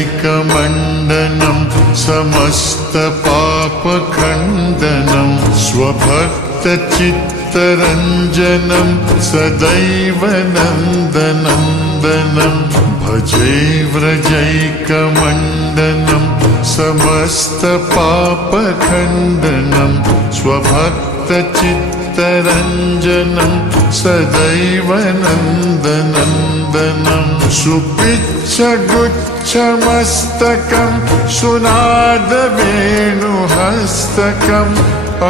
व्रजैकमण्डनं समस्तपापखण्डनं स्वभक्तचित्तरञ्जनं सदैव नन्दनन्दनं भजे व्रजैकमण्डनं समस्तपापखण्डनं स्वभक्तचित्तरञ्जनं सदैव नन्दनन्दनं सुपिच्छगुच्छमस्तकं सुनादवेणुहस्तकम्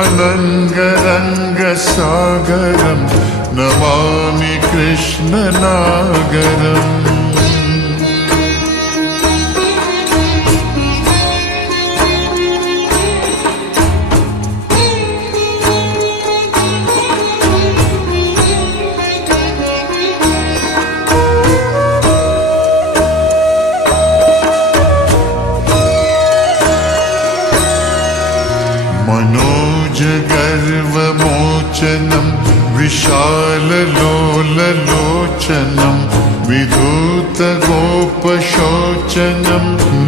अनङ्गरङ्गसागरं नमामि कृष्णनागरम् मनोजगर्वमोचनं विशाललोललोचनं विधूतगोपशोचनं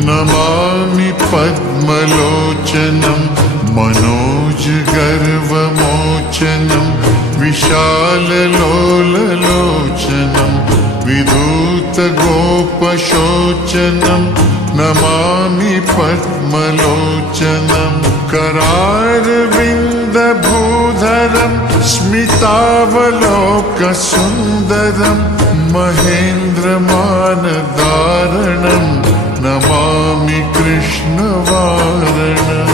नमामि पद्मलोचनं मनोजगर्वमोचनं विशाललोललोचनं विधूतगोपशोचनं नमामि पद्मलोचनं करारविन्दभूधरं स्मितावलोकसुन्दरं महेन्द्रमानदारणं नमामि कृष्णवारणम्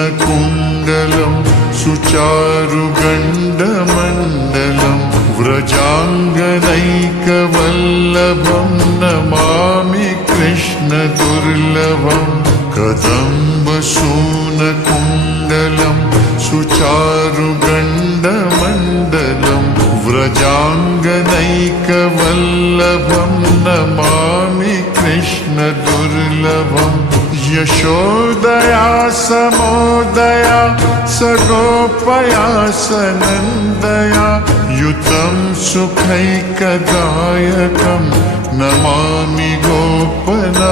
कदम्बसूनकुण्डलं सुचारुगण्डमण्डलं व्रजाङ्गनैकवल्लभं नमामि कृष्णदुर्लभं कदम्बसूनकुण्डलं सुचारुगण्डमण्डलं व्रजाङ्गनैकवल्लभं नमामि कृष्णदुर्लभम् यशोदया समोदया सगोपया सनन्दया युतं सुखैकदायकं नमामि गोपनायकम्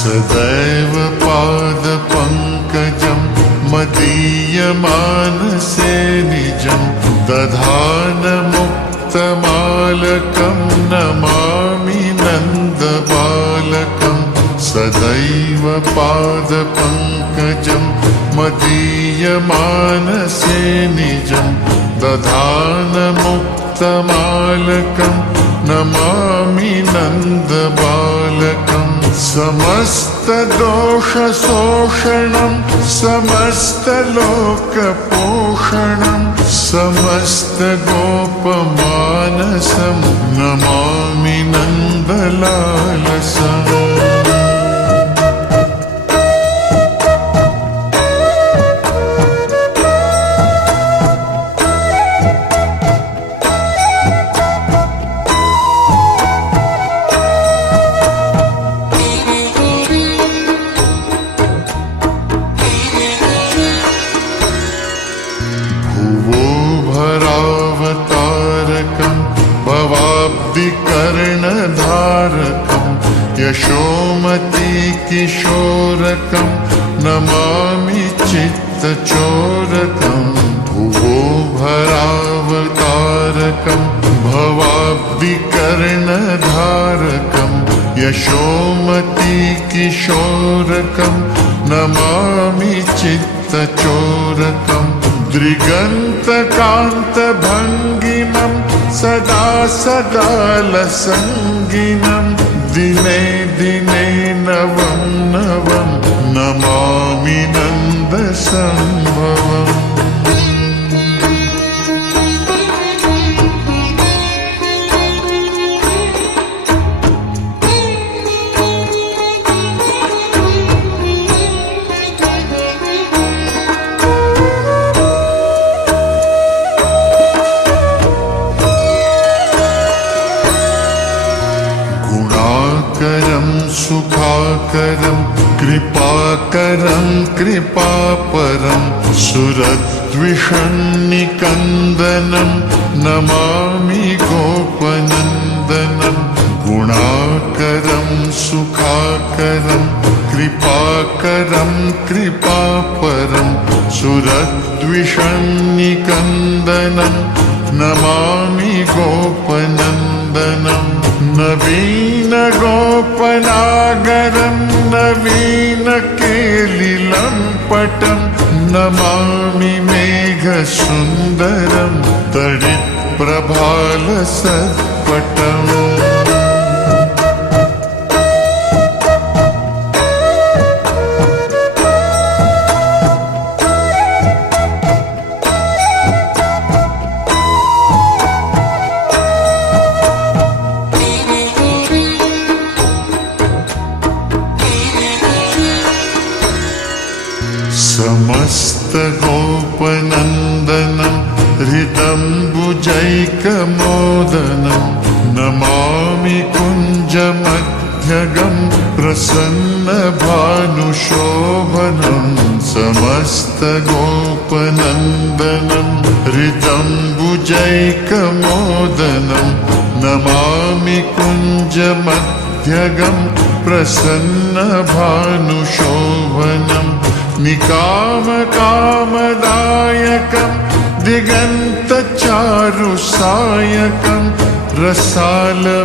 सदैव पादपङ्कजं मदीयमानसे निजं दधानमुक्तमालकं नमामि नन्दबालकं सदैव पादपङ्कजं मदीयमानसे निजं दधानमुक्तमालकं नमामि नन्दबालकम् समस्तदोषशोषणं समस्तलोकपोषणं समस्तगोपमानसं नमामि नन्दलालसम् कर्णधारकं यशोमती किशोरकं नमामि चित्तचोरकं भुवो भरावतारकं भवाब्धिकर्णधारकं यशोमती किशोरकं नमामि चित्तचोरकं दृगन्तकान्तभङ्गिमं सदा सदा लसङ्गिनं दिने सुखाकरं कृपाकरं कृपापरं सुरद्विषन्निकन्दनं नमामि गोपनन्दनं गुणाकरं सुखाकरं कृपाकरं कृपापरं सुरद्विषन्निकन्दनं नमामि गोपनन्दनं नवीनगोपनागरं नवीनकेलिलम्पटं नमामि मेघसुन्दरं तडित्प्रभालसत्पटम् समस्तगोपनन्दनं हृदम्बुजैकमोदनं नमामि कुञ्जमध्यगं प्रसन्नभानुशोभनं समस्तगोपनन्दनं हृदम्बुजैकमोदनं नमामि कुञ्जमध्यगं प्रसन्नभानुशोभनम् निकामकामदायकं दिगन्तचारुसायकं रसालवेणुगायकं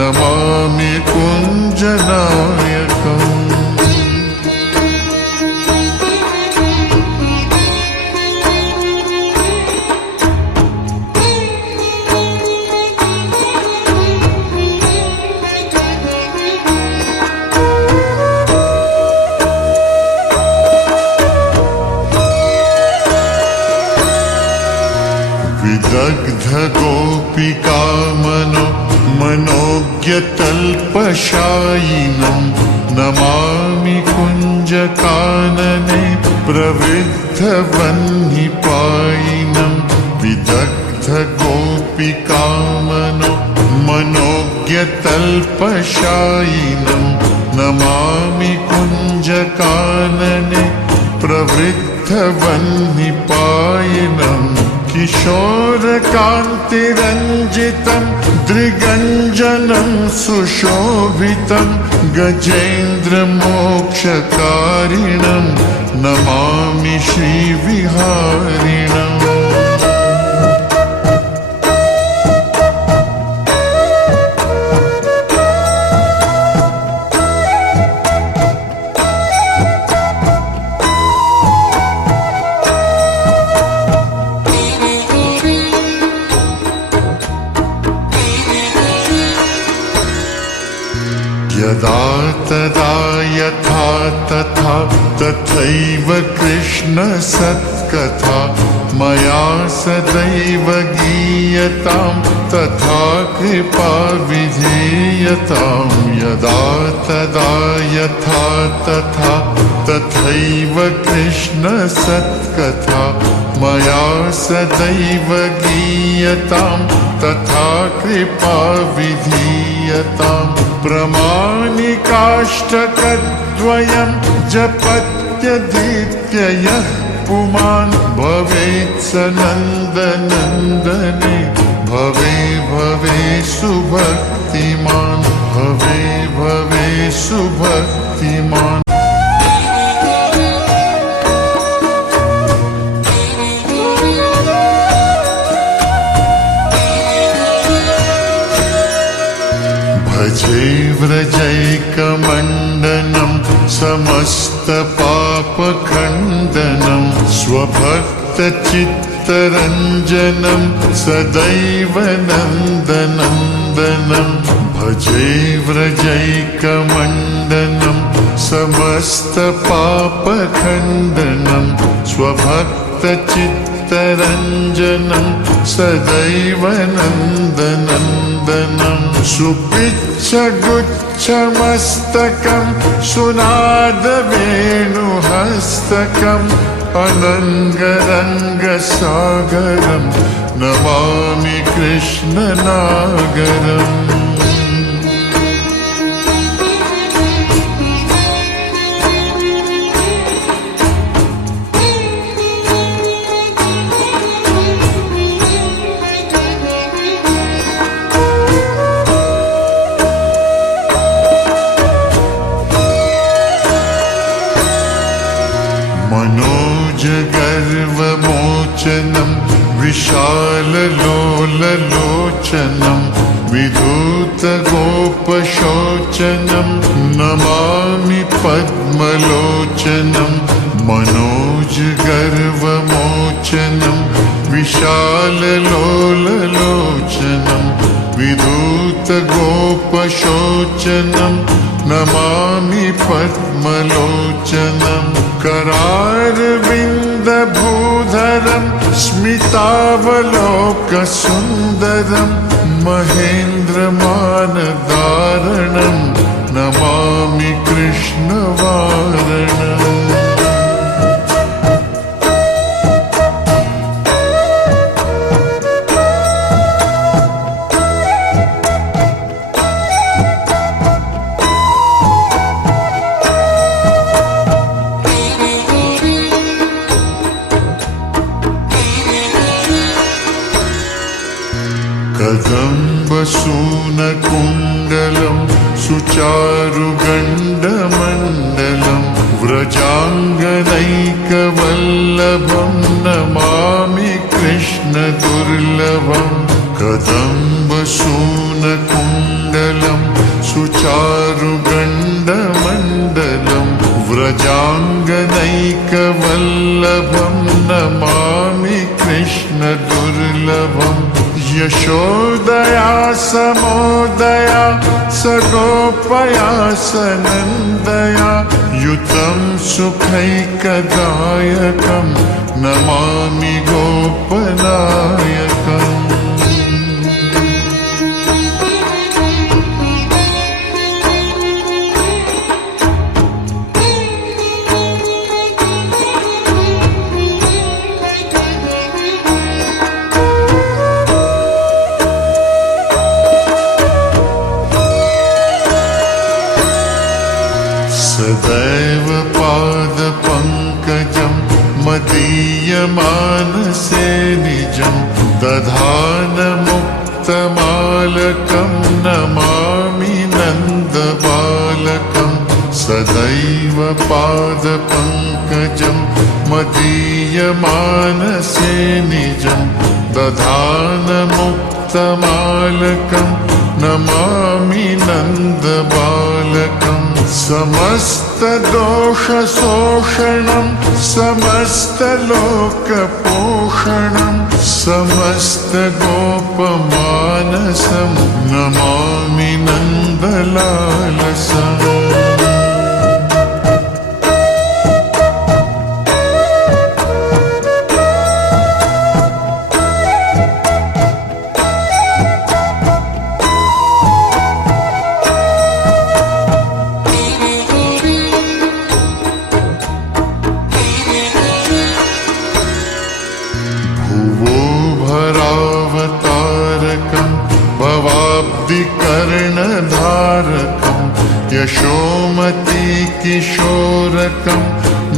नमामि कुञ्जनायकम् विदग्धगोपिकामनो मनोज्ञतल्पशायिनं नमामि कुञ्जकानने प्रवृद्धवह्निपायिनं विदग्धगोपिकामनो मनोज्ञतल्पशायिनं नमामि कुञ्जकानने प्रवृद्धवह्निपायिनं किशोरकान्तिरञ्जितं दृगञ्जनं सुशोभितं गजेन्द्रमोक्षकारिणं नमामि श्रीविहारिणम् यदा तदा यथा तथा तथैव कृष्ण सत्कथा मया सदैव गीयतां तथा कृपा विधीयतां यदा तदा यथा तथा तथैव कृष्ण सत्कथा मया सदैव गीयतां तथा कृपा विधीयतां प्रमाणिकाष्टकद्वयं जपत्यधीत्य यः पुमान् भवेत् स नन्दनन्दने भवे भवे सुभक्तिमान् भवे भवे सुभक्तिमान् भजे व्रजैकमण्डनं समस्तपापखण्डनं स्वभक्तचित्तरञ्जनं सदैव नन्दनन्दनं भजे व्रजैकमण्डनं समस्तपापखण्डनं स्वभक्तचित्तरञ्जनं सदैव नन्दनन्दनं सुपिच्छगुच्छमस्तकं सुनादवेणुहस्तकम् अनङ्गरङ्गसागरं नमामि कृष्णनागरम् विधूतगोपशोचनं नमामि पद्मलोचनं मनोजगर्वमोचनं विशाललोललोचनं विधूतगोपशोचनं नमामि पद्मलोचनं करारविन्दभूधरं स्मितावलोकसुन्दरं महेन्द्रमानदारणं नमामि कृष्णवारणम् कदम्बसूनकुण्डलं सुचारुगण्डमण्डलं व्रजाङ्गनैकवल्लभं नमामि कृष्णदुर्लभं कदम्बसूनकुण्डलं सुचारुगण्डमण्डलं व्रजाङ्गनैकवल्लभं नमामि कृष्णदुर्लभम् यशोदया समोदया सगोपया सनन्दया युतं सुखैकदायकं नमामि गोपनायकम् सदैव पादपङ्कजं मदीयमानसे निजं दधानमुक्तमालकं नमामि नन्दबालकं सदैव पादपङ्कजं मदीयमानसे निजं दधानमुक्तमालकं नमामि नन्दबालकम् समस्तदोषशोषणं समस्तलोकपोषणं समस्तगोपमानसं नमामि नन्दलालसम् भवाब्धिकर्णधारकं यशोमती किशोरकं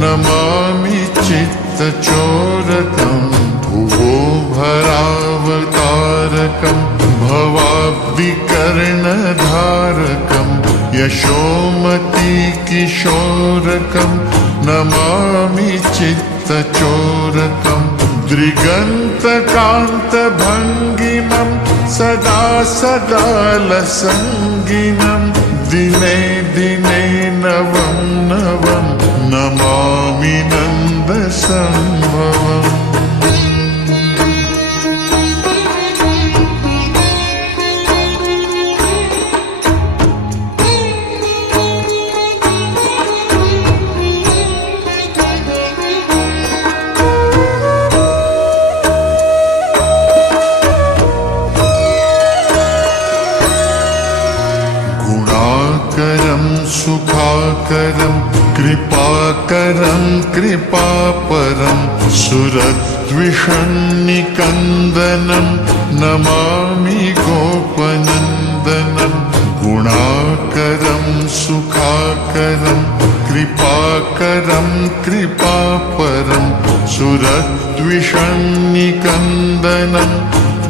नमामि चित्तचोरकं भुवो भरावतारकं भवाब्धिकर्णधारकं यशोमती किशोरकं नमामि चित्तचोरकम् दृगन्तकान्तभङ्गिमं सदा सदा लसङ्गिनं दिने दिने नवं नवं नमामि नन्दसम्भवम् सुखाकरं कृपाकरं कृपापरं सुरद्विषन्निकन्दनं नमामि गोपनन्दनं गुणाकरं सुखाकरं कृपाकरं कृपापरं सुरद्विषन्निकन्दनं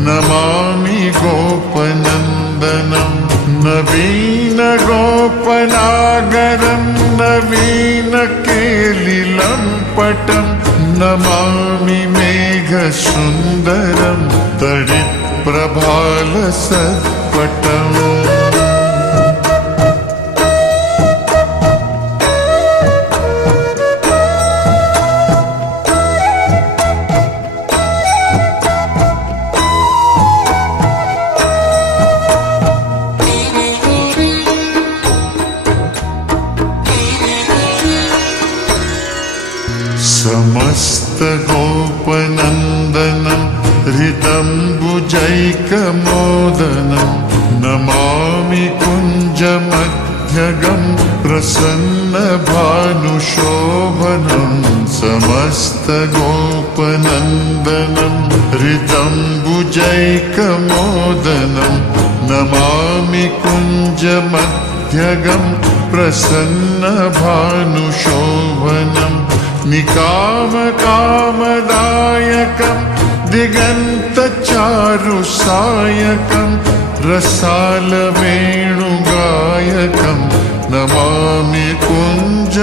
नमामि गोपनन्दनं नवीनगोपनागरं नवीनकेलिलम्पटं नमामि मेघसुन्दरं तडित्प्रभालसत्पटम् समस्तगोपनन्दनं हृदम्बुजैकमोदनं नमामि कुञ्जमध्यगं प्रसन्नभानुशोभनं समस्तगोपनन्दनं हृदम्बुजैकमोदनं नमामि कुञ्जमध्यगं प्रसन्नभानुशोभनं निकामकामदायकं दिगन्तचारुसायकं रसालवेणुगायकं नमामि कुञ्जनायकम्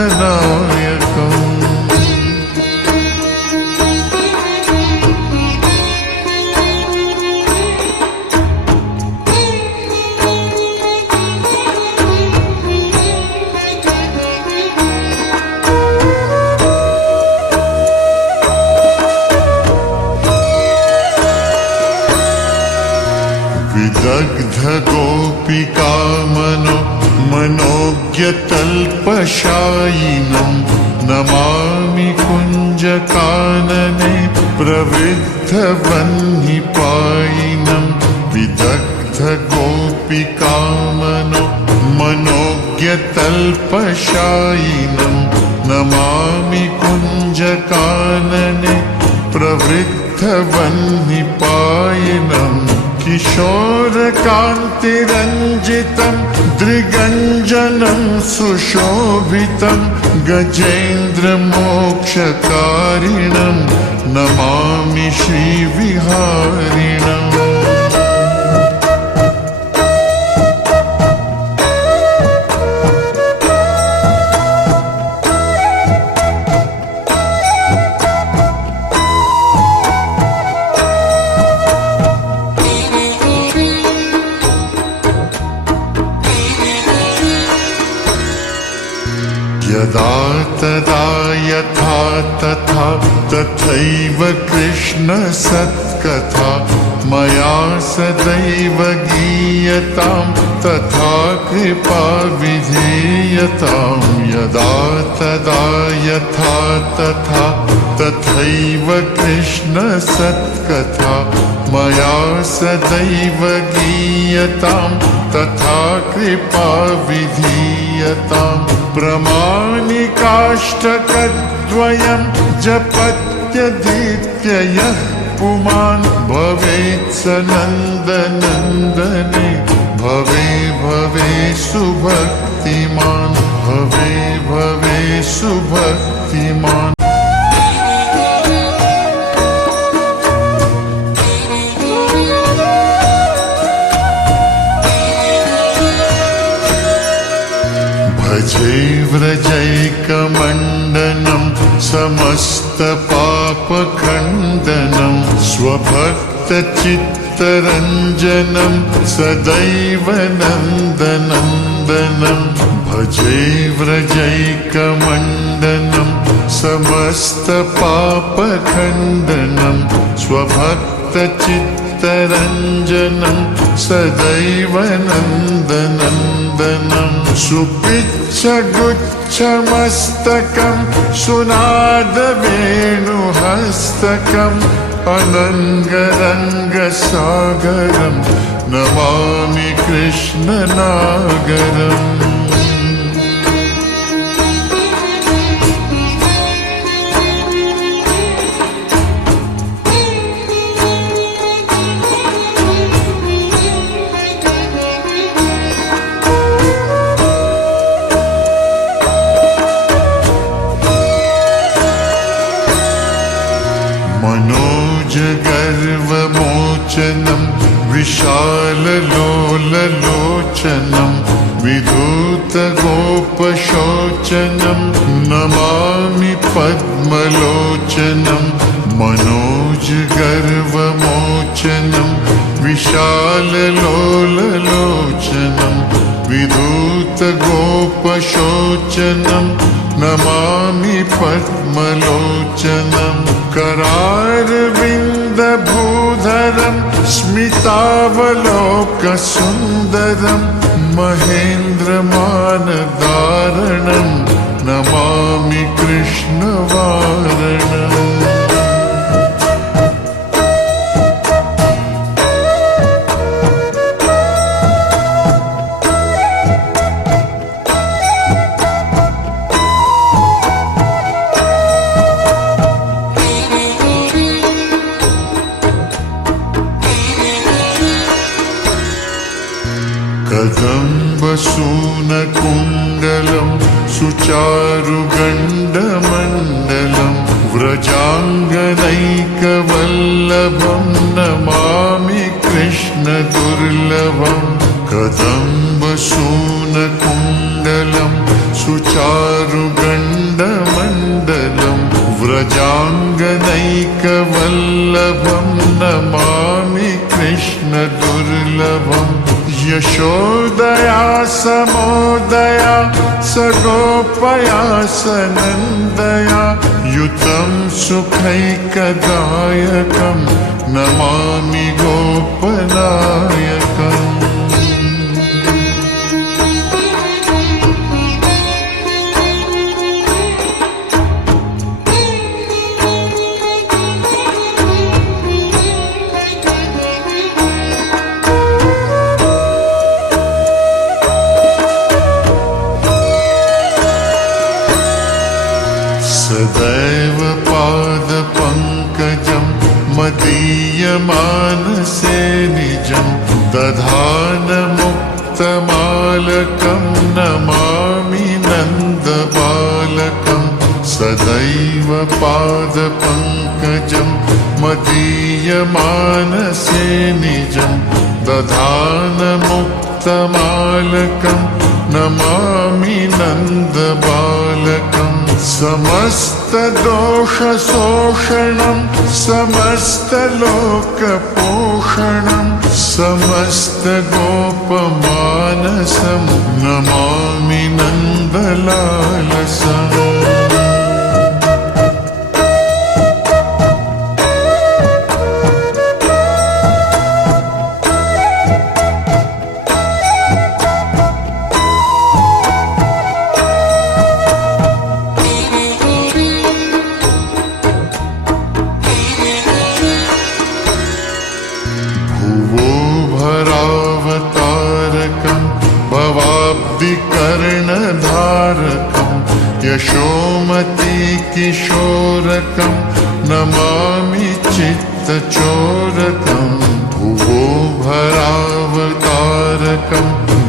विदग्धगोपिकामनो मनोज्ञतल्पशायिनं नमामि कुञ्जकानने प्रवृद्धवह्निपायिनं विदग्धगोपिकामनो मनोज्ञतल्पशायिनं नमामि कुञ्जकानने प्रवृद्धवह्निपायिनं किशोरकान्तिरञ्जितं दृगञ्जनं सुशोभितं गजेन्द्रमोक्षकारिणं नमामि श्रीविहारिणम् यदा तदा यथा तथा तथैव कृष्ण सत्कथा मया सदैव गीयतां तथा कृपा विधीयतां यदा तदा यथा तथा तथैव कृष्ण सत्कथा मया सदैव गीयतां तथा कृपा विधीयतां प्रमाणिकाष्टकद्वयं जपत्यधीत्य यः पुमान् भवेत् स नन्दनन्दने भवे भवे सुभक्तिमान् भवे भवे सुभक्तिमान् भजे व्रजैकमण्डनं समस्तपापखण्डनं स्वभक्तचित्तरञ्जनं सदैव नन्दनन्दनं भजे व्रजैकमण्डनं समस्तपापखण्डनं स्वभक्तचित्तरञ्जनं सदैव नन्दनन्दनं सुपिच्छगुच्छमस्तकं सुनादवेणुहस्तकम् अनङ्गरङ्गसागरं नमामि कृष्णनागरम् मनोजगर्वमोचनं विशाललोललोचनं विधूतगोपशोचनं नमामि पद्मलोचनं मनोजगर्वमोचनं विशाललोललोचनं विधूतगोपशोचनं नमामि पद्मलोचनं करारविन्दभूधरं स्मितावलोकसुन्दरं महेन्द्रमानदारणं नमामि कृष्णवारणम् कदम्बसूनकुण्डलं सुचारुगण्डमण्डलं व्रजाङ्गनैकवल्लभं नमामि कृष्णदुर्लभं कदम्बसूनकुण्डलं सुचारुगण्डमण्डलं व्रजाङ्गनैकवल्लभं नमामि कृष्णदुर्लभं यशोदया समोदया सगोपया सनन्दया युतं सुखैकदायकं नमामि गोपनायकम् सदैव पादपङ्कजं मदीयमानसे निजं दधानमुक्तमालकं नमामि नन्दबालकं सदैव पादपङ्कजं मदीयमानसे निजं दधानमुक्तमालकं नमामि नन्दबालकम् समस्तदोषशोषणं समस्तलोकपोषणं समस्तगोपमानसं नमामि नन्दलालसम् भुवोभरावतारकं भवाब्धिकर्णधारकं यशोमतीकिशोरकं नमामि चित्तचोरकं भुवोभरावतारकं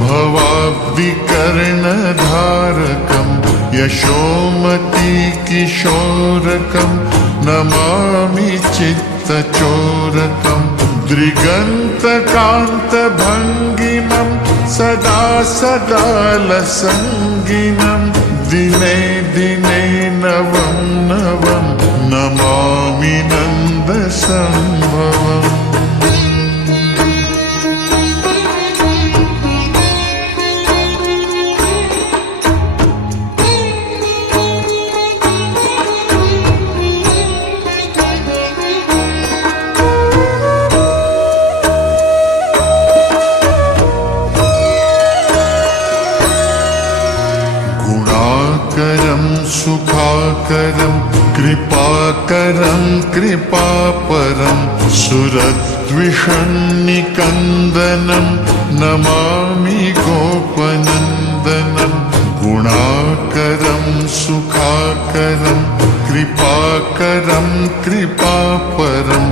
भवाब्धिकर्णधारकं यशोमतीकिशोरकं नमामि चित्तचोरकम् दृगन्तकान्तभङ्गिमं सदा सदालसङ्गिनं दिने दिने नवं नवं नमामि नन्दसम्भवम् गुणाकरं सुखाकरं कृपाकरं कृपापरं सुरद्विषन्निकन्दनं नमामि गोपनन्दनं गुणाकरं सुखाकरं कृपाकरं कृपापरं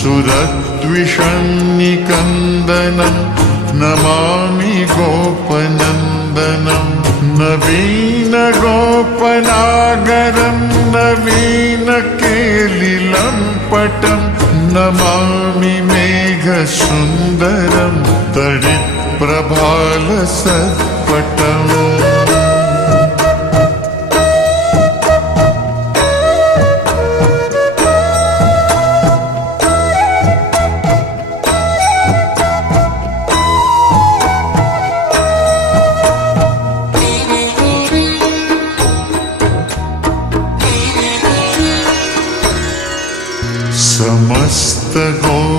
सुरद्विषन्निकन्दनं नमामि गोपनन्दनं नवीनगोपनागरं नवीनकेलिलम्पटं नमामि मेघसुन्दरं तडित्प्रभालसत्पटम्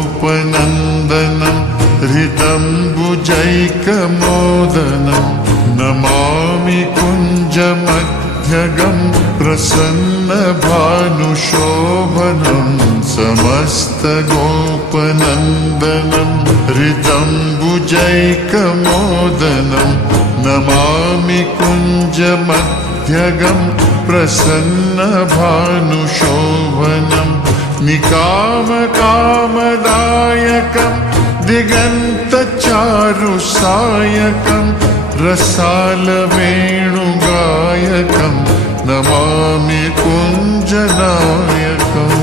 समस्तगोपनन्दनं हृदम्बुजैकमोदनं नमामि कुञ्जमध्यगं प्रसन्नभानुशोभनं समस्तगोपनन्दनं हृदम्बुजैकमोदनं नमामि कुञ्जमध्यगं प्रसन्नभानुशोभनं निकामकामदायकं दिगन्तचारुसायकं रसालवेणुगायकं नमामि कुञ्जनायकम्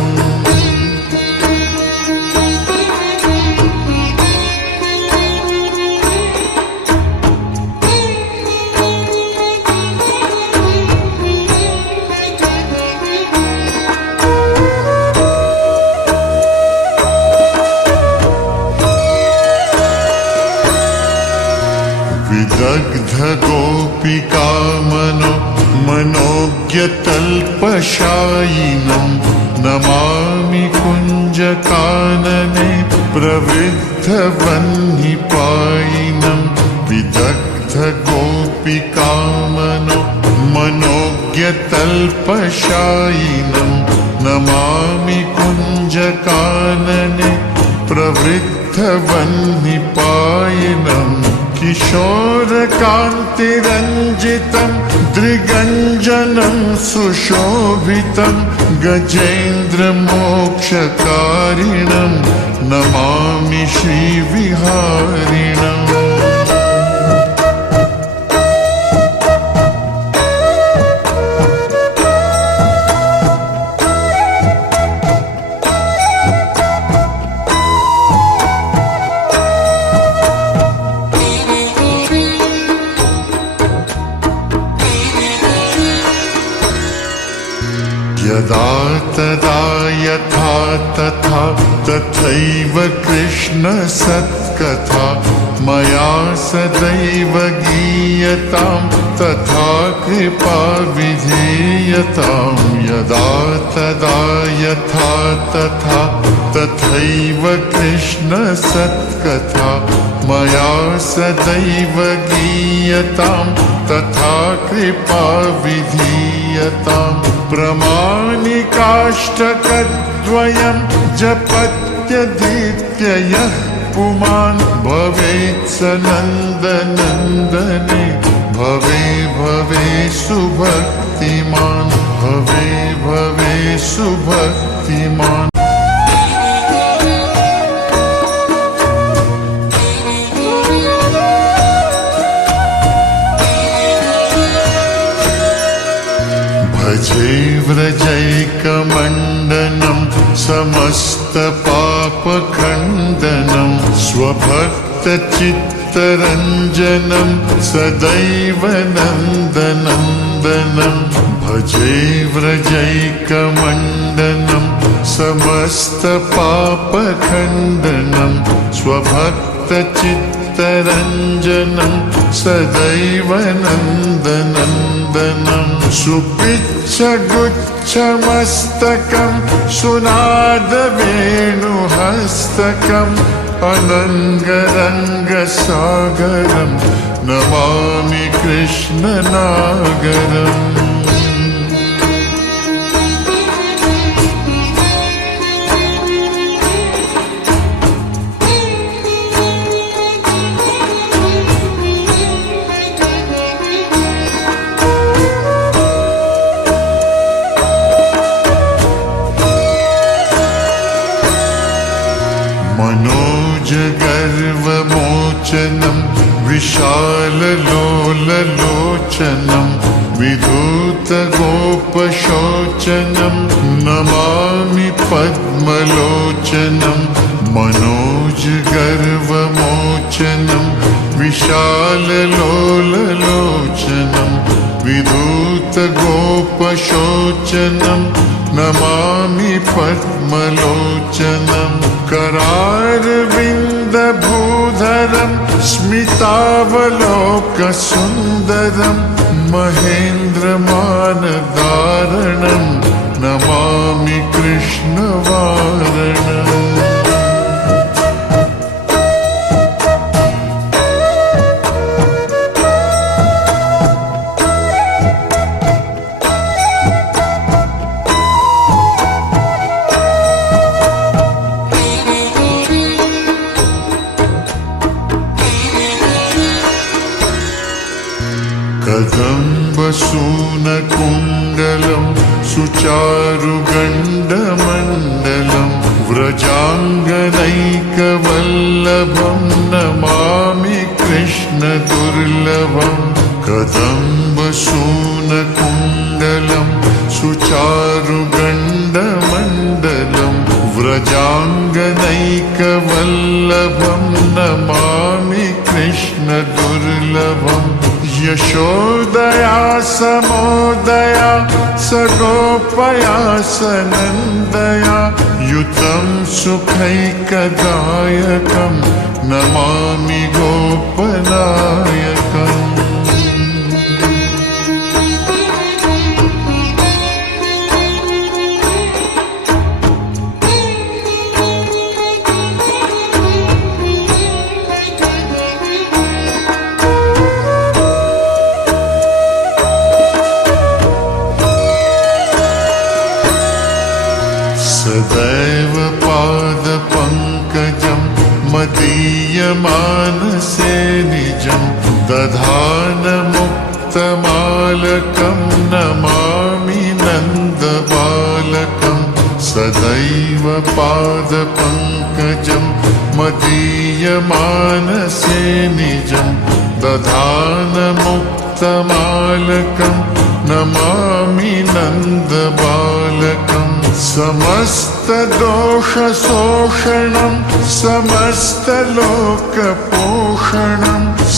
विदग्धगोपिकामनो मनोज्ञतल्पशायिनं नमामि कुञ्जकानने प्रवृद्धवह्निपायिनं विदग्धगोपिकामनो मनोज्ञतल्पशायिनं नमामि कुञ्जकानने प्रवृद्धवह्निपायिनं किशोरकान्तिरञ्जितं दृगञ्जनं सुशोभितं गजेन्द्रमोक्षकारिणं नमामि श्रीविहारिणम् यदा तदा यथा तथा तथैव कृष्ण सत्कथा मया सदैव गीयतां तथा कृपा विधीयतां यदा तदा यथा तथा तथैव कृष्ण सत्कथा मया सदैव गीयतां तथा कृपा विधीयतां प्रमाणिकाष्टकद्वयं जपत्यधीत्य यः पुमान् भवेत् स नन्दनन्दने भवे भवे सुभक्तिमान् भवे भवे सुभक्तिमान् भजे व्रजैकमण्डनं समस्तपापखण्डनं स्वभक्तचित्तरञ्जनं सदैव नन्दनन्दनं भजे व्रजैकमण्डनं समस्तपापखण्डनं स्वभक्तचित्तरञ्जनं सदैव नन्दनन्दनं सुपिच्छगुच्छमस्तकं सुनादवेणुहस्तकम् अनङ्गरङ्गसागरं नमामि कृष्णनागरम् मनोजगर्वमोचनं विशाललोललोचनं विधूतगोपशोचनं नमामि पद्मलोचनं मनोजगर्वमोचनं विशाललोललोचनं विधूतगोपशोचनं नमामि पद्मलोचनं करारविन्दभूधरं स्मितावलोकसुन्दरं महेन्द्रमानदारणं नमामि कृष्णवारणम् कदम्बसूनकुण्डलं सुचारुगण्डमण्डलं व्रजाङ्गनैकवल्लभं नमामि कृष्ण दुर्लभम् कदम्बसूनकुण्डलं सुचारुगण्डमण्डलं व्रजाङ्गनैकवल्लभं नमामि कृष्ण दुर्लभम् यशोदया समोदया सगोपया सनन्दया युतं सुखैकदायकं नमामि गोपनायकम् सदैव पादपङ्कजं मदीयमानसे निजं दधानमुक्तमालकं नमामि नन्दबालकं सदैव पादपङ्कजं मदीयमानसे निजं दधानमुक्तमालकं नमामि नन्दबालकम् समस्तदोषशोषणं समस्तलोकपोषणं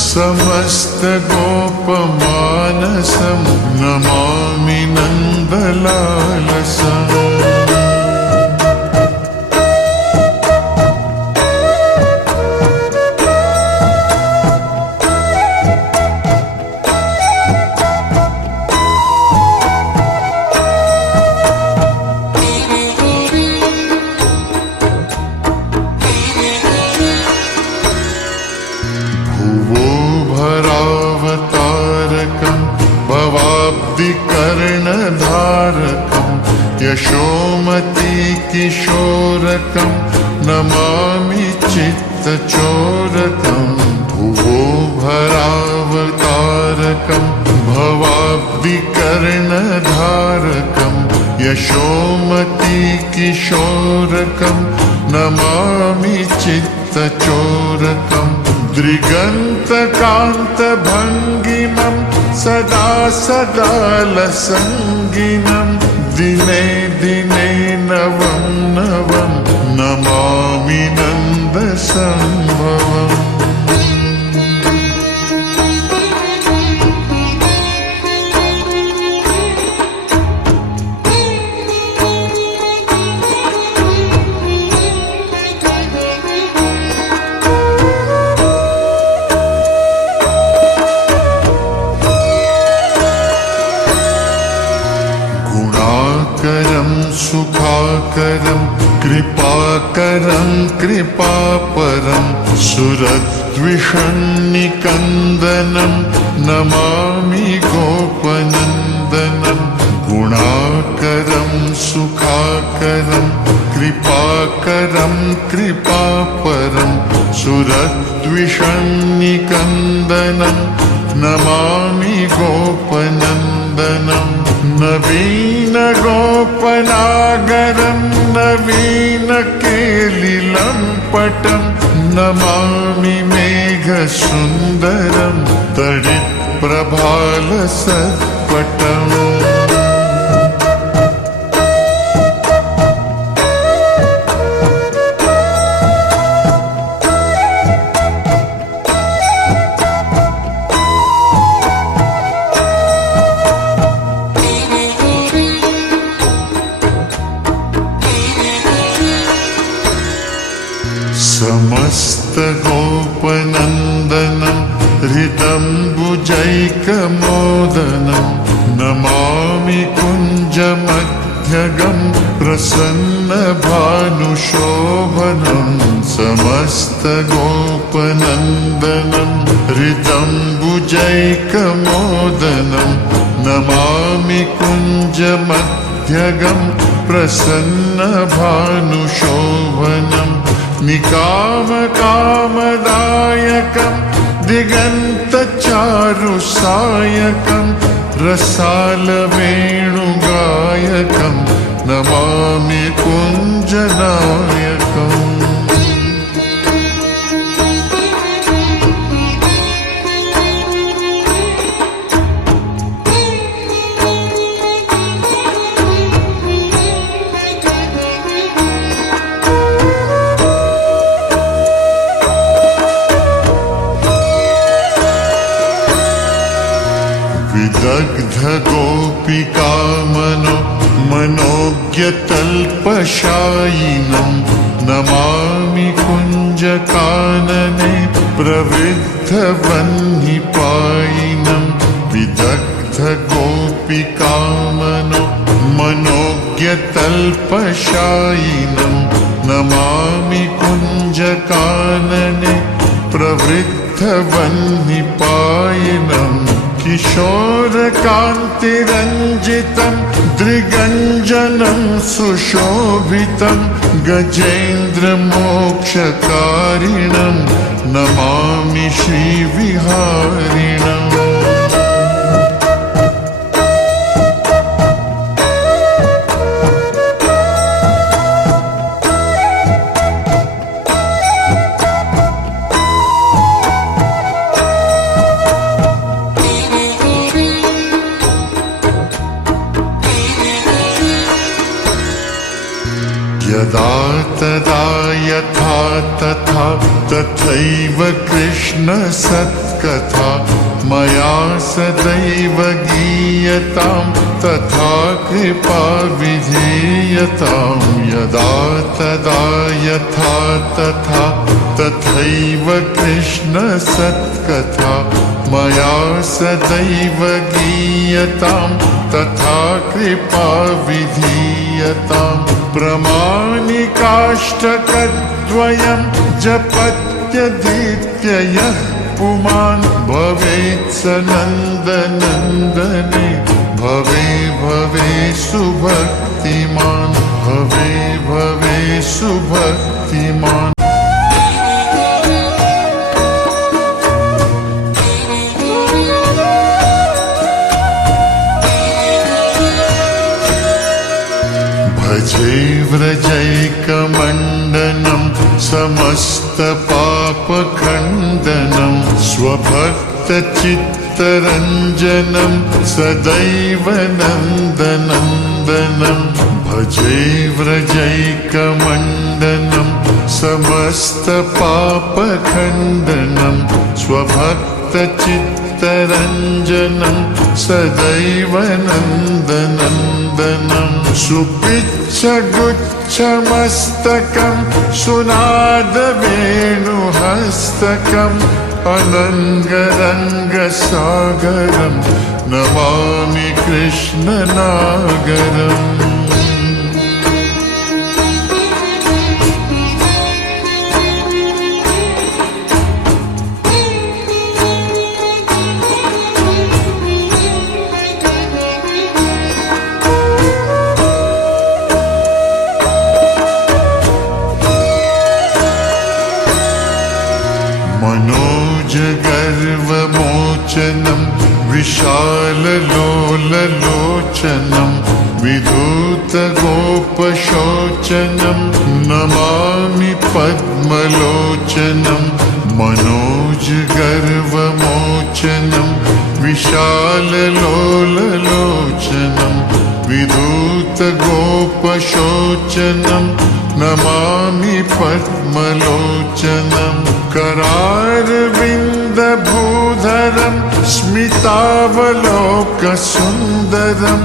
समस्तगोपमानसं नमामि नन्दलालसम् भवाब्धिकर्णधारकं यशोमती किशोरकं नमामि चित्तचोरकं भुवो भरावतारकं भवाब्धिकर्णधारकं यशोमती किशोरकं नमामि चित्तचोरकम् दृगन्तकान्तभङ्गिमं सदा सदा लसङ्गिनं दिने दिने नवं नवं नमामि नन्दसम्भवम् सुखाकरं कृपाकरं कृपापरं सुरद्विषन्निकन्दनं नमामि गोपनन्दनं गुणाकरं सुखाकरं कृपाकरं कृपापरं सुरद्विषन्निकन्दनं नमामि गोपनन्दनं नवीनगोपनागरं नवीनकेलिलम्पटं नमामि मेघसुन्दरं तडित्प्रभालसत्पटम् समस्तगोपनन्दनं हृदम्बुजैकमोदनं नमामि कुञ्जमध्यगं प्रसन्नभानुशोभनं समस्तगोपनन्दनं हृदम्बुजैकमोदनं नमामि कुञ्जमध्यगं प्रसन्नभानुशोभनं निकामकामदायकं दिगन्तचारुसायकं रसालवेणुगायकं नमामि कुञ्जनायकम् विदग्ध गोपिकामनो मनोज्ञतल्पशायिनं नमामि कुञ्जकानने प्रवृद्धवह्निपायिनं विदग्ध गोपिकामनो मनोज्ञतल्पशायिनं नमामि कुञ्जकानने प्रवृद्धवह्निपायिनं किशोरकान्तिरञ्जितं दृगञ्जनं सुशोभितं गजेन्द्रमोक्षकारिणं नमामि श्रीविहारिणम् यदा तदा यथा तथा तथैव कृष्ण सत्कथा मया सदैव गीयतां तथा कृपा विधीयतां यदा तदा यथा तथा तथैव कृष्ण सत्कथा मया सदैव गीयतां तथा कृपा विधीयतां प्रमाणिकाष्टकद्वयं जपत्यधीत्य यः पुमान् भवेत् स नन्दनन्दने भवे भवे सुभक्तिमान् भवे भवे सुभक्तिमान् भजे व्रजैकमण्डनं समस्तपापखण्डनं स्वभक्तचित्तरञ्जनं सदैव नन्दनन्दनं भजे व्रजैकमण्डनं समस्तपापखण्डनं स्वभक्तचित्तरञ्जनं सदैव नन्दनन्दनं सुपिच्छगुच्छमस्तकं सुनादवेणुहस्तकम् अनङ्गरङ्गसागरं नमामि कृष्णनागरम् मनोजगर्वमोचनं विशाललोललोचनं विधूतगोपशोचनं नमामि पद्मलोचनं मनोजगर्वमोचनं विशाललोललोचनं विधूतगोपशोचनं नमामि पद्मलोचनं करारविन्दभूधरं स्मितावलोकसुन्दरं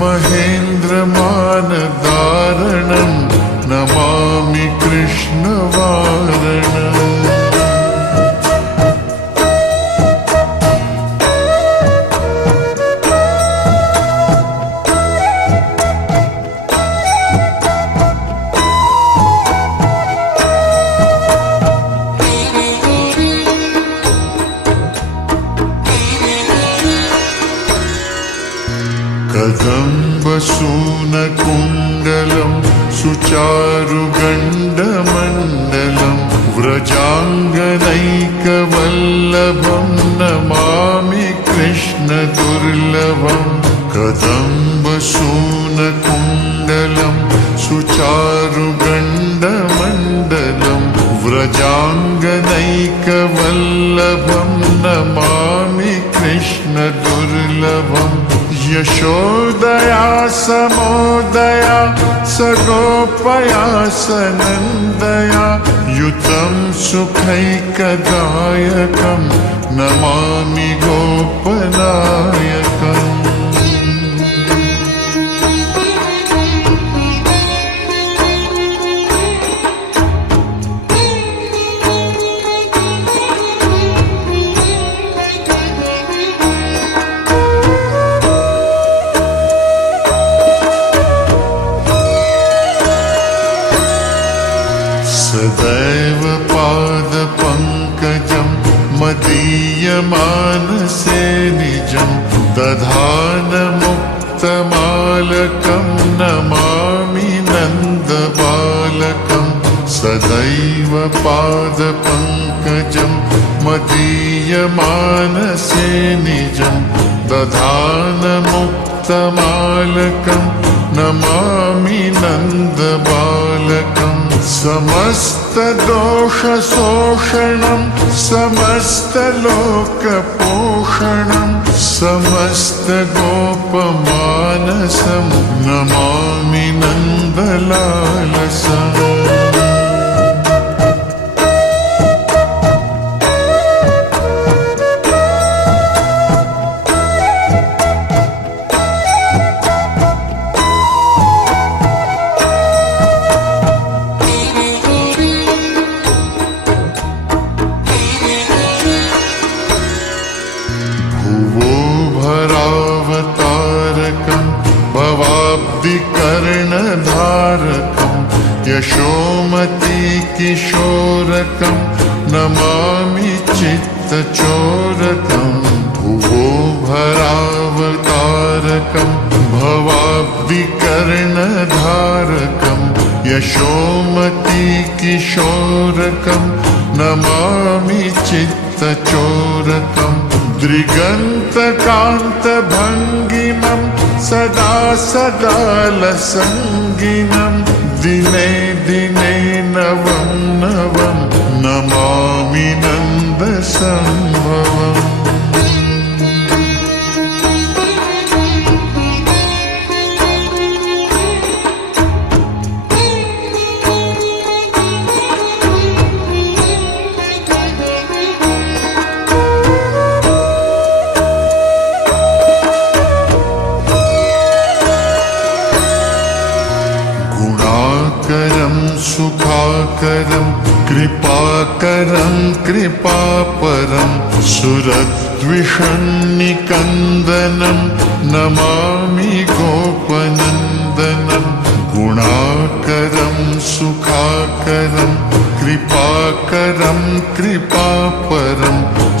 महेन्द्रमानदारणं नमामि कृष्णवारणम् कदम्बसूनकुण्डलं सुचारुगण्डमण्डलं व्रजाङ्गनैकवल्लभं नमामि कृष्णदुर्लभं कदम्बसूनकुण्डलं सुचारुगण्डमण्डलं व्रजाङ्गनैकवल्लभं नमामि कृष्णदुर्लभम् यशोदया समोदया सगोपया सनन्दया युतं सुखैकदायकं नमामि गोपनायकम् मदीयमानसे निजं दधानमुक्तमालकं नमामि नन्दबालकं सदैव पादपङ्कजं मदीयमानसे निजं दधानमुक्तमालकं नमामि नन्दबालकं समस्तदोषशोषणं समस्तलोकपोषणं समस्तगोपमानसं नमामि नन्दलालसम् भवाब्धिकर्णधारकं यशोमती किशोरकं नमामि चित्तचोरकं भुवो भरावतारकं भवाब्धिकर्णधारकं यशोमती किशोरकं नमामि चित्तचोरकं दृगन्तकान्तभङ्गिमं सदा सदालसङ्गिनं दिने दिने नवं नवं नमामि नन्दसम्भवम् सुखाकरं कृपाकरं कृपापरं सुरद्विषन्निकन्दनं नमामि गोपनन्दनं गुणाकरं सुखाकरं कृपाकरं कृपापरं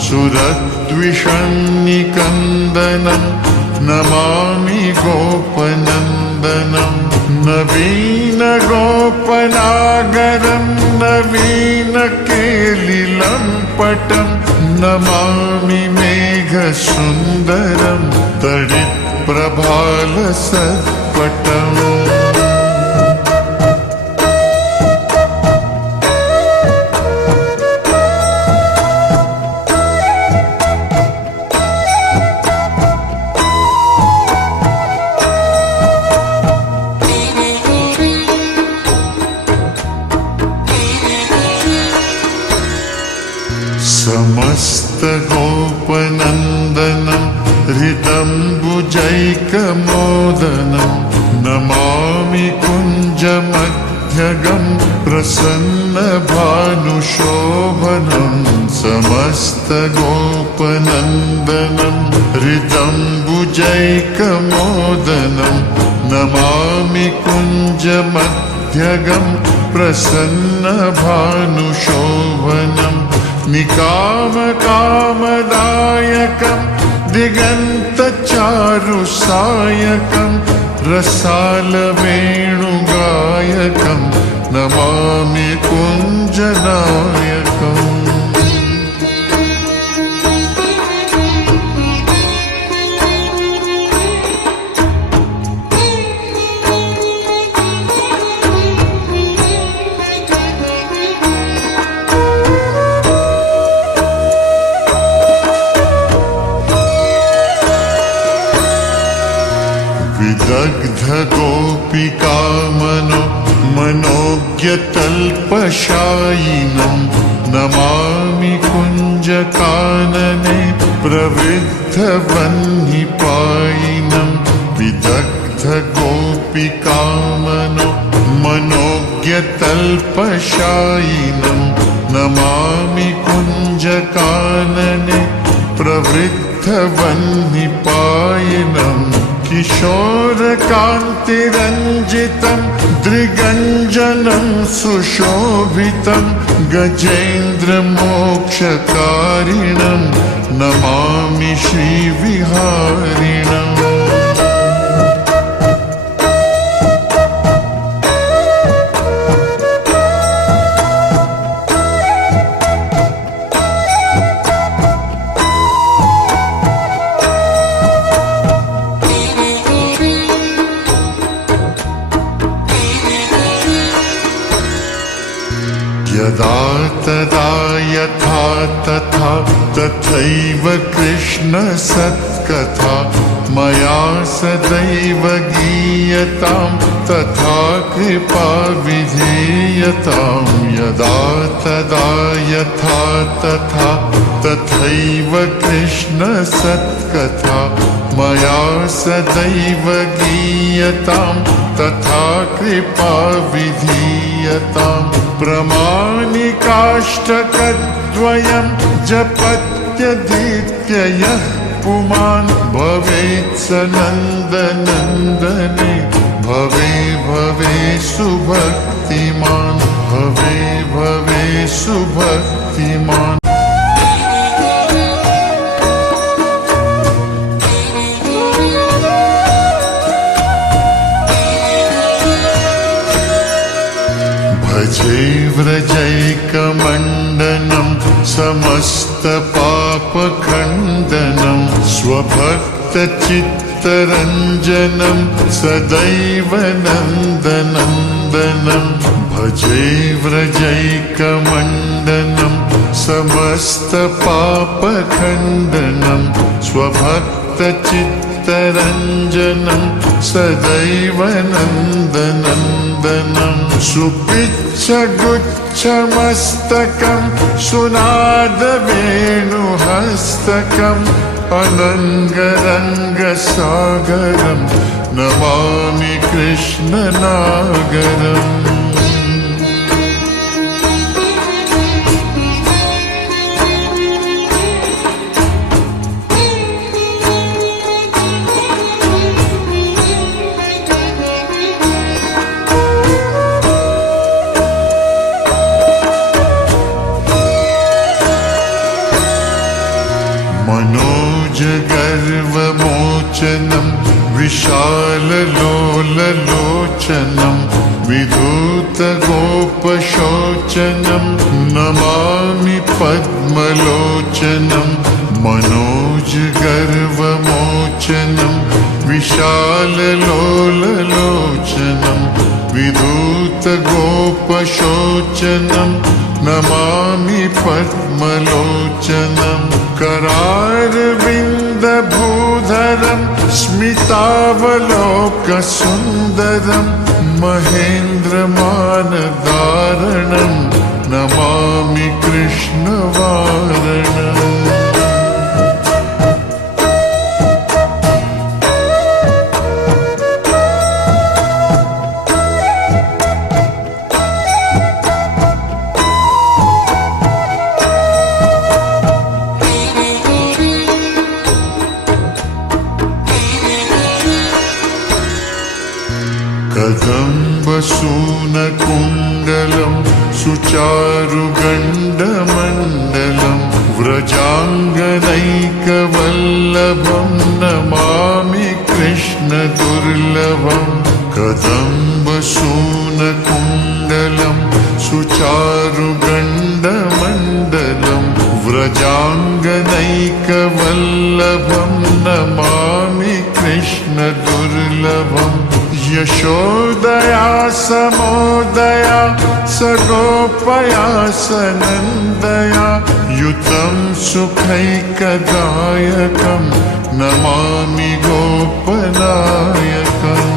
सुरद्विषन्निकन्दनं नमामि गोपनन्दनं नवीनगोपनागरं नवीनकेलिलम्पटं नमामि मेघसुन्दरं तडित्प्रभालसत्पटम् समस्तगोपनन्दनं हृदम्बुजैकमोदनं नमामि कुञ्जमध्यगं प्रसन्नभानुशोभनं समस्तगोपनन्दनं हृदम्बुजैकमोदनं नमामि कुञ्जमध्यगं प्रसन्नभानुशोभनं निकामकामदायकं दिगन्तचारुसायकं रसालवेणुगायकं नमामि कुञ्जनायकम् विदग्धगोपिकामनो मनोज्ञतल्पशायिनं नमामि कुञ्जकानने प्रवृद्धवह्निपायिनं विदग्धगोपिकामनो मनोज्ञतल्पशायिनं नमामि कुञ्जकानने प्रवृद्धवह्निपायिनं किशोरकान्तिरञ्जितं दृगञ्जनं सुशोभितं गजेन्द्रमोक्षकारिणं नमामि श्रीविहारिणम् यदा तदा यथा तथा तथैव कृष्ण सत्कथा मया सदैव गीयतां तथा कृपा विधेयतां यदा तदा यथा तथा तथैव कृष्ण सत्कथा मया सदैव गीयतां तथा कृपा विधीयतां प्रमाणिकाष्टकद्वयं जपत्यधीत्य यः पुमान् भवेत् स नन्दनन्दने भवे भवे सुभक्तिमान् भवे भवे सुभक्तिमान् भजे व्रजैकमण्डनं समस्तपापखण्डनं स्वभक्तचित्तरञ्जनं सदैव नन्दनन्दनं भजे व्रजैकमण्डनं समस्तपापखण्डनं स्वभक्तचित्तरञ्जनं सदैव नन्दनन्दनं सुपिच्छगुच्छमस्तकं सुनादवेणुहस्तकम् अनङ्गरङ्गसागरं नमामि कृष्णनागरम् मनोजगर्वमोचनं विशाललोललोचनं विधूतगोपशोचनं नमामि पद्मलोचनं मनोजगर्वमोचनं विशाललोललोचनं विधूतगोपशोचनं नमामि पद्मलोचनं करारविन्दभूधरं स्मितावलोकसुन्दरं महेन्द्रमानदारणं नमामि कृष्णवारणम् कदम्बसूनकुण्डलं सुचारुगण्डमण्डलं व्रजाङ्गनैकवल्लभं नमामि कृष्णदुर्लभं कदम्बसूनकुण्डलं सुचारुगण्डमण्डलं व्रजाङ्गनैकवल्लभं नमामि कृष्णदुर्लभम् यशोदया समोदया सगोपया सनन्दया युतं सुखैकदायकं नमामि गोपनायकम्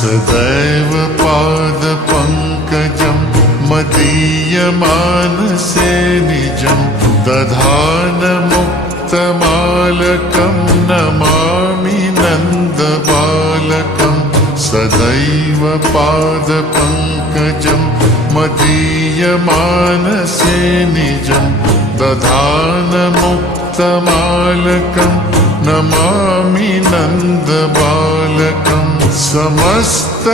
सदैव पादपङ्कजं मदीयमानसे निजं दधानमुक्तमालकं नमामि नन्दबालकम् तथैव पादपङ्कजं मदीयमानसे निजं दधानमुक्तमालकं नमामि नन्दबालकं समस्तदोषशोषणं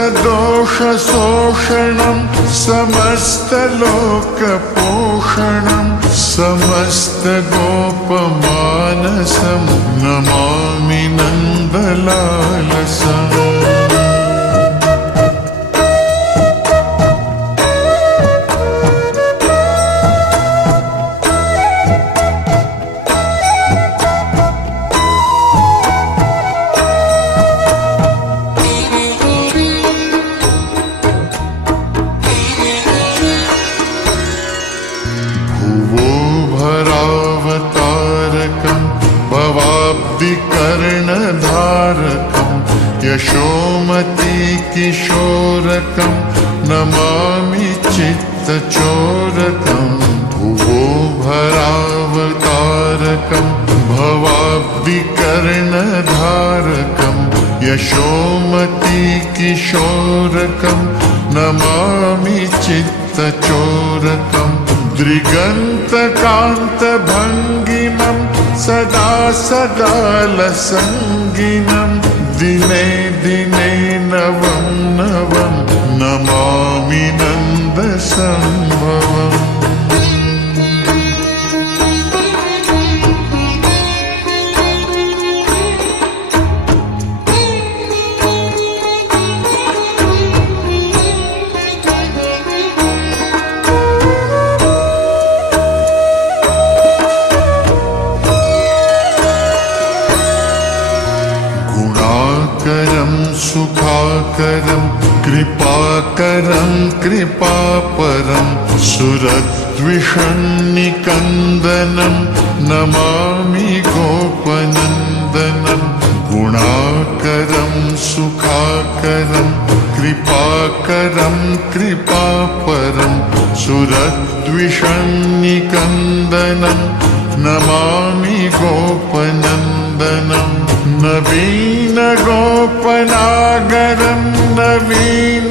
समस्तलोकपोषणं समस्तगोपमानसं नमामि नन्दलालसम् कर्णधारकं यशोमती किशोरकं नमामि चित्तचोरकं भुवो भरावतारकं भवाब्धिकर्णधारकं यशोमती किशोरकं नमामि चित्तचोरकं दृगन्तकान्तभङ्गिमं सदा सदालसङ्गिनं दिने दिने नवं नवं नमामि नन्दसम्भवम् सुखाकरं कृपाकरं कृपापरं सुरद्विषन्निकन्दनं नमामि गोपनन्दनं गुणाकरं सुखाकरं कृपाकरं कृपापरं सुरद्विषन्निकन्दनं नमामि गोपनन्दनं नवीनगोपनागरं नवीनकेलिलम्पटं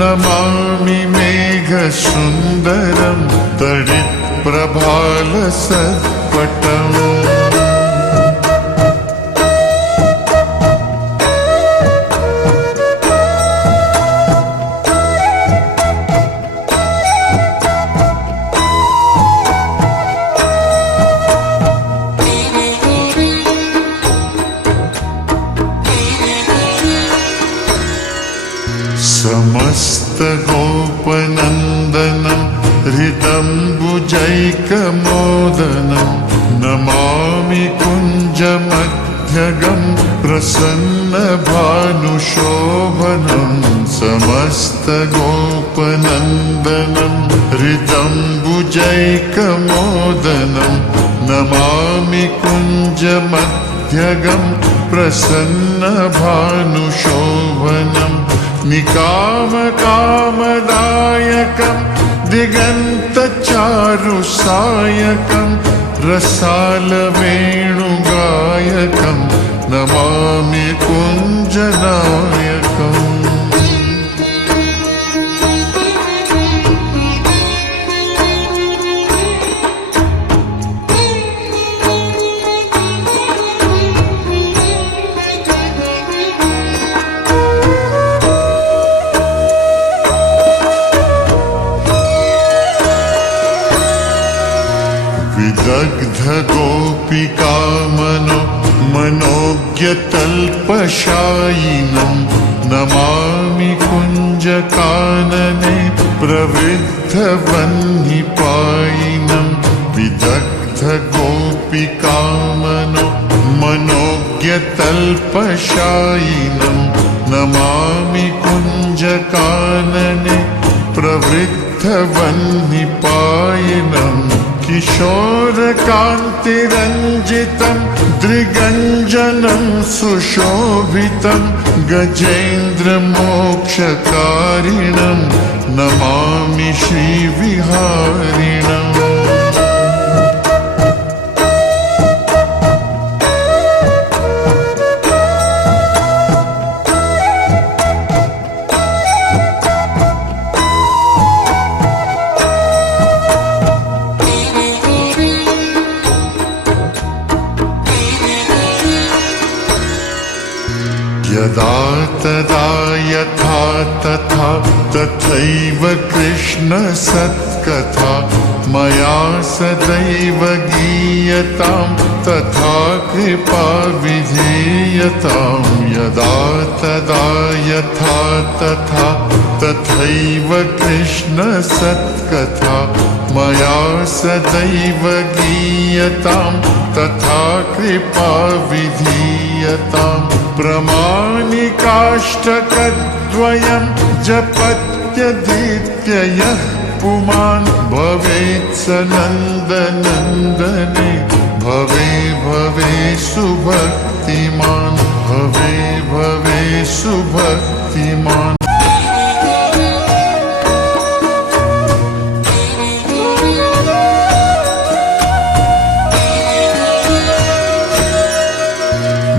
नमामि मेघसुन्दरं तडित्प्रभालसत्पटम् समस्तगोपनन्दनं हृदम्बुजैकमोदनं नमामि कुञ्जमध्यगं प्रसन्नभानुशोभनं समस्तगोपनन्दनं हृदम्बुजैकमोदनं नमामि कुञ्जमध्यगं प्रसन्नभानुशोभनं निकामकामदायकं दिगन्तचारुसायकं रसालवेणुगायकं नमामि कुञ्जनायकम् विदग्धगोपिकामनो मनोज्ञतल्पशायिनं नमामि कुञ्जकानने प्रवृद्धवह्निपायिनं विदग्धगोपिकामनो मनोज्ञतल्पशायिनं नमामि कुञ्जकानने प्रवृद्धवह्निपायिनं किशोरकान्तिरञ्जितं दृगञ्जनं सुशोभितं गजेन्द्रमोक्षकारिणं नमामि श्रीविहारिणम् यदा तदा यथा तथा तथैव कृष्ण सत्कथा मया सदैव गीयतां तथा कृपा विधीयतां यदा तदा यथा तथा तथैव कृष्ण सत्कथा मया सदैव गीयतां तथा कृपा विधीयतां प्रमाणिकाष्टकद्वयं जपत्यधीत्य यः पुमान् भवेत् स नन्दनन्दने भवे भवे सुभक्तिमान् भवे भवे सुभक्तिमान्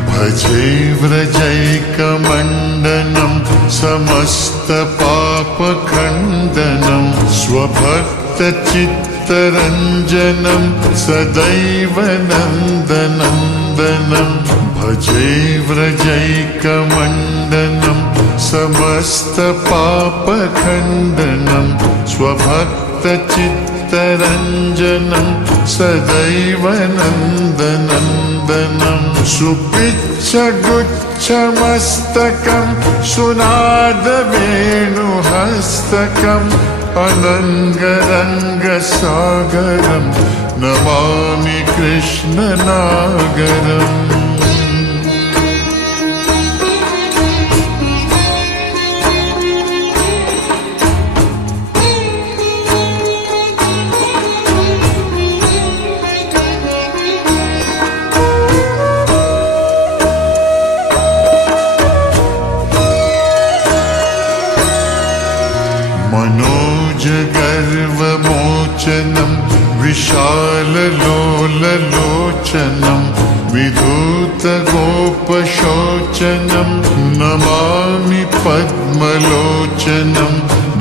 भजे व्रजैकमण्डनं समस्तपापखण्डनं स्वभक्तचित्तरञ्जनं सदैव नन्दनन्दनं भजे व्रजैकमण्डनं समस्तपापखण्डनं स्वभक्तचित्तरञ्जनं सदैव नन्दनन्दनं सुपिच्छगुच्छमस्तकं सुनादवेणुहस्तकम् अनङ्गरङ्गसागरं नमामि कृष्णनागरम् मनोजगर्वमोचनं विशाललोललोचनं विधूतगोपशोचनं नमामि पद्मलोचनं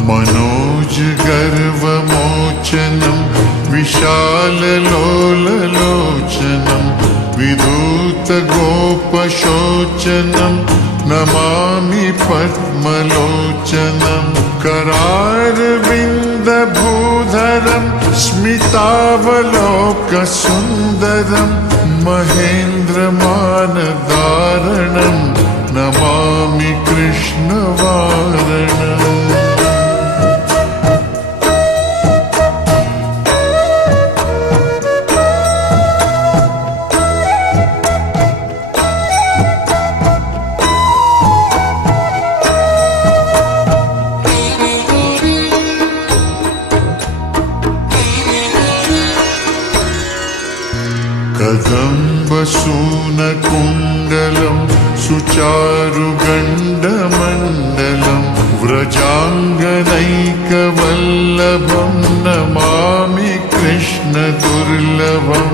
मनोजगर्वमोचनं विशाललोललोचनं विधूतगोपशोचनं नमामि पद्मलोचनं करारविन्दभूधरं स्मितावलोकसुन्दरं महेन्द्रमानदारणं नमामि कृष्णवारणम् कदम्बसूनकुण्डलं सुचारुगण्डमण्डलं व्रजाङ्गनैकवल्लभं नमामि कृष्णदुर्लभं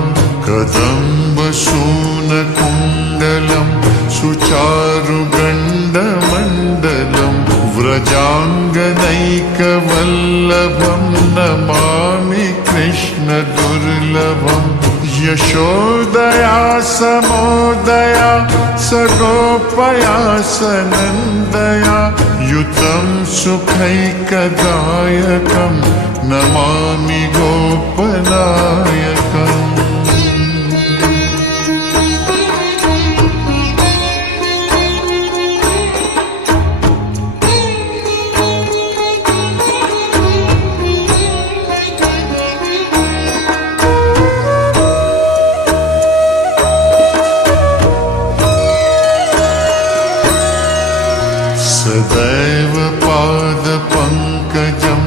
कदम्बसूनकुण्डलं सुचारुगण्डमण्डलं व्रजाङ्गनैकवल्लभं नमामि कृष्णदुर्लभम् यशोदया समोदया सगोपया सनन्दया युतं सुखैकदायकं नमामि गोपनायकम् सदैव पादपङ्कजं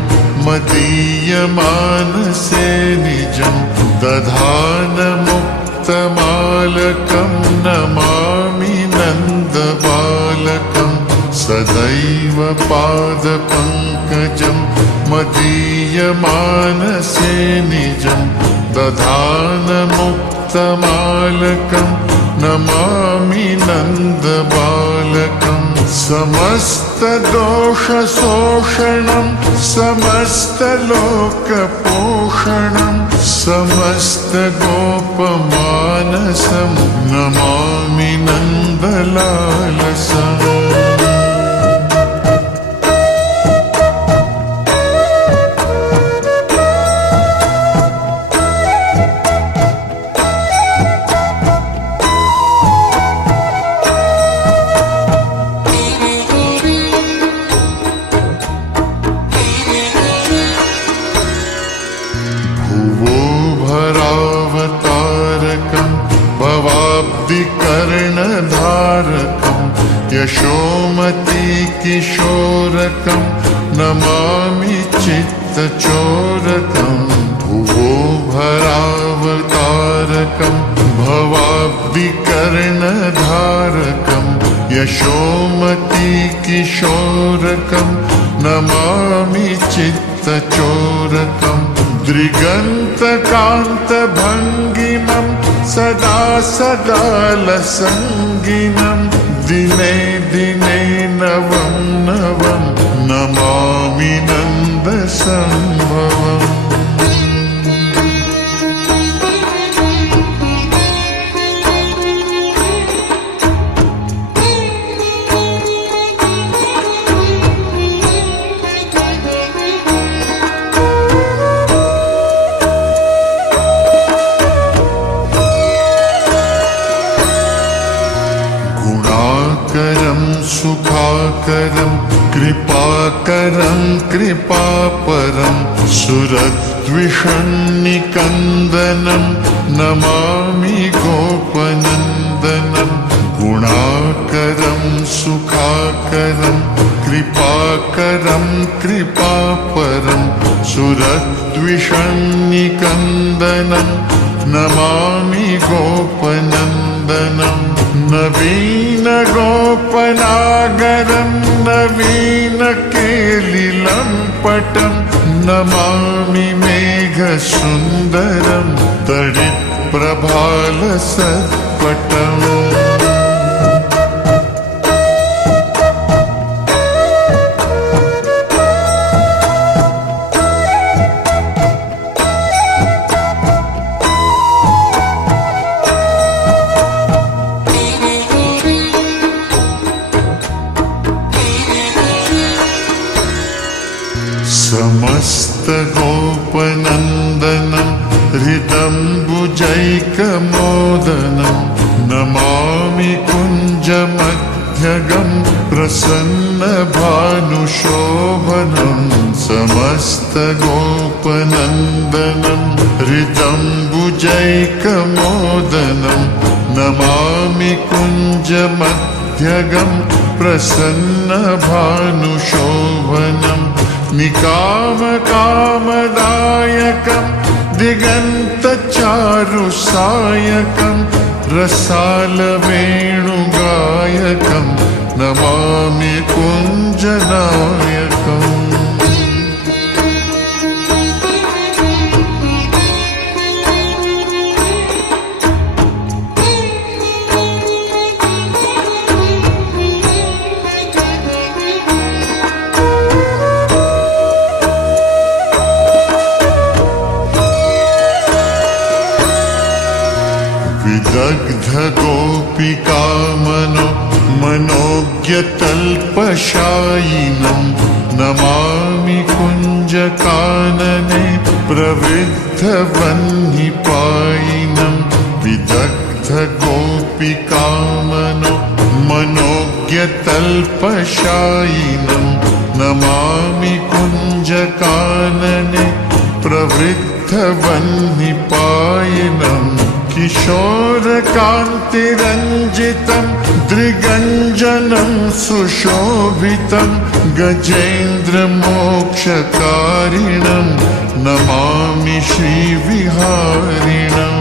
मदीयमानसे निजं दधानमुक्तमालकं नमामि नन्दबालकं सदैव पादपङ्कजं मदीयमानसे निजं दधानमुक्तमालकं नमामि नन्दबालकम् समस्तदोषशोषणं समस्तलोकपोषणं भूषणं समस्तगोपमानसं नमामि नन्दलालसम् भवाब्धिकर्णधारकं यशोमती किशोरकं नमामि चित्तचोरकं भुवो भरावतारकं भवाब्धिकर्णधारकं यशोमती किशोरकं नमामि चित्तचोरकं दृगन्तकान्तभङ्गिमं सदा सदालसङ्गिनं दिने दिने नवं नवं नमामि नन्दसम्भवम् सुखाकरं कृपाकरं कृपापरं सुरद्विषन्निकन्दनं नमामि गोपनन्दनं गुणाकरं सुखाकरं कृपाकरं कृपापरं सुरद्विषन्निकन्दनं नमामि गोपनन्दनं नवीनगोपनागरं नवीनकेलिलम्पटं नमामि मेघसुन्दरं तडित्प्रभालसत्पटम् समस्तगोपनन्दनं हृदम्बुजैकमोदनं नमामि कुञ्जमध्यगं प्रसन्नभानुशोभनं समस्तगोपनन्दनं हृदम्बुजैकमोदनं नमामि कुञ्जमध्यगं प्रसन्नभानुशोभनं निकामकामदायकं दिगन्तचारुसायकं रसालवेणुगायकं नमामि कुञ्जनायकम् विदग्धगोपिकामनो मनोज्ञतल्पशायिनं नमामि कुञ्जकानने प्रवृद्धवह्निपायिनं विदग्धगोपिकामनो मनोज्ञतल्पशायिनं नमामि कुञ्जकानने प्रवृद्धवह्निपायिनं किशोरकान्तिरञ्जितं दृगञ्जनं सुशोभितं गजेन्द्रमोक्षकारिणं नमामि श्रीविहारिणम्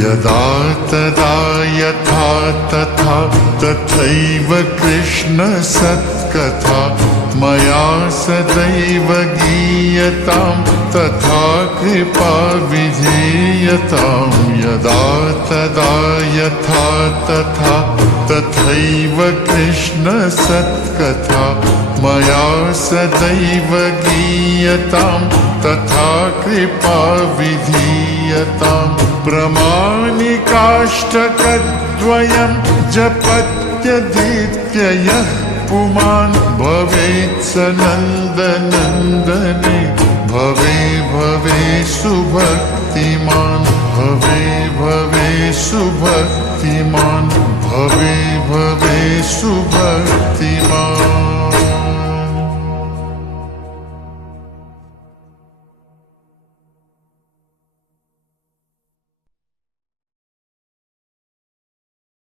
यदा तदा यथा तथा तथा तथैव कृष्णसत्कथा मया सदैव गीयतां तथा कृपा विधेयतां यदा तदा यथा तथा तथैव कृष्णसत्कथा मया सदैव गीयतां तथा कृपा विधीयतां प्रमाणिकाष्टकद्वयं जपत्यधीत्य यः पुमान् भवेत् स नन्दनन्दने भवे भवे सुभक्तिमान् भवे भवे सुभक्तिमान् भवे भवे सुभक्तिमान्।